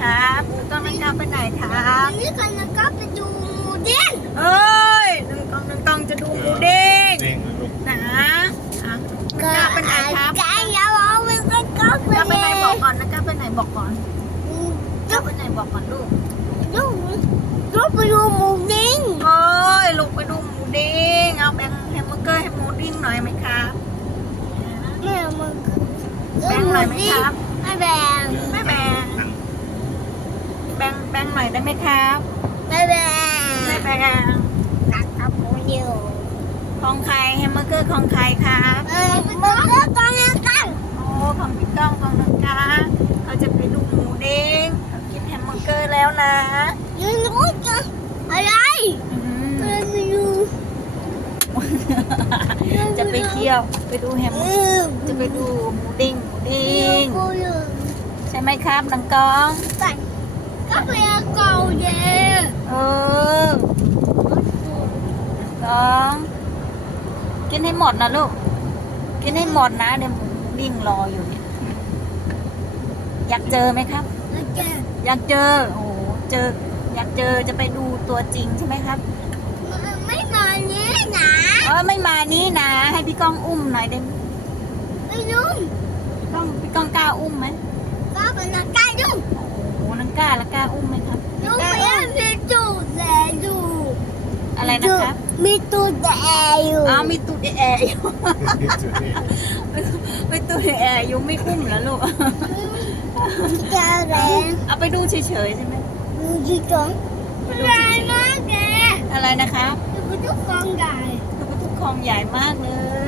ครับน้องน้องไปไหนครับนี่กันนะก็ไปดูหมูเด้งเอ้ยหนึ่งกองหนึ่งกองจะดูหมูเด้งเด้งเลยลูกนะอะน้องไปไหนครับใจอย่าเอาไปก็ก็ไปน้องไปเลไหนยบอกก่อนนะก้าไปไหนบอกก่อนก้าไปไหนบอกก่อนลูกลูกลูกไปดูหมูเด้งเอ้ยลูกไปดูหมูเด้งเอาแบงค์แฮมเบอร์เกอร์ให้หมูเด้งหน่อยไหมครับแม่มันแบงค์หน่อยไหมครับไม่แบ่งไม่แบงค์ แบงค์แบงค์หน่อยได้ไหมครับไม่แบ่งไม่แบงค์ตักกับหมูเดียวของใครแฮมเบอร์เกอร์ของใครครับเออมันก็กองยังกันโอ้ของพี่ก้องของน้องกาเขาจะไปดูหมูเด้งเขากินแฮมเบอร์เกอร์แล้วนะยังรู้จะอะไรอืมเออไม่รู้จะไปเที่ยวไปดูแฮมเออจะไปดูหมูเด้งหมูเด้งกูอยู่ใช่ไหมครับน้องกองไป ก็ไปเอาเก่าเด้อเออน้องกองกินให้หมดนะลูก กินให้หมดนะเดี๋ยวหมูเด้งรออยู่เนี่ยอยากเจอไหมครับแล้วเจอ อยากเจอ โอ้โหเจอ อยากเจอจะไปดูตัวจริงใช่ไหมครับมันไม่มาเนี้ยนะเออไม่มานี้นะ ให้พี่ก้องอุ้มหน่อยได้ไหมไม่รู้ก้องพี่ก้องกล้าอุ้มไหมก็เป็นนักการดู โอ้โหนังกล้าแล้วกล้าอุ้มไหมครับดูไม่ได้มีตูดแดงอยู่อะไรนะครับ มีตูดแดงอยู่อ้าวมีตู้แอร์อยู่จุดนี้ไม่ตู้แอร์อยู่ไม่อุ้มแล้วลูก แกแรงเอาไปดูเฉยๆใช่ไหมดูจีจงแรงมากแกอะไรนะครับดูทุกคนใหญ่คือไปทุกคลองใหญ่มากเลยไปดูหมู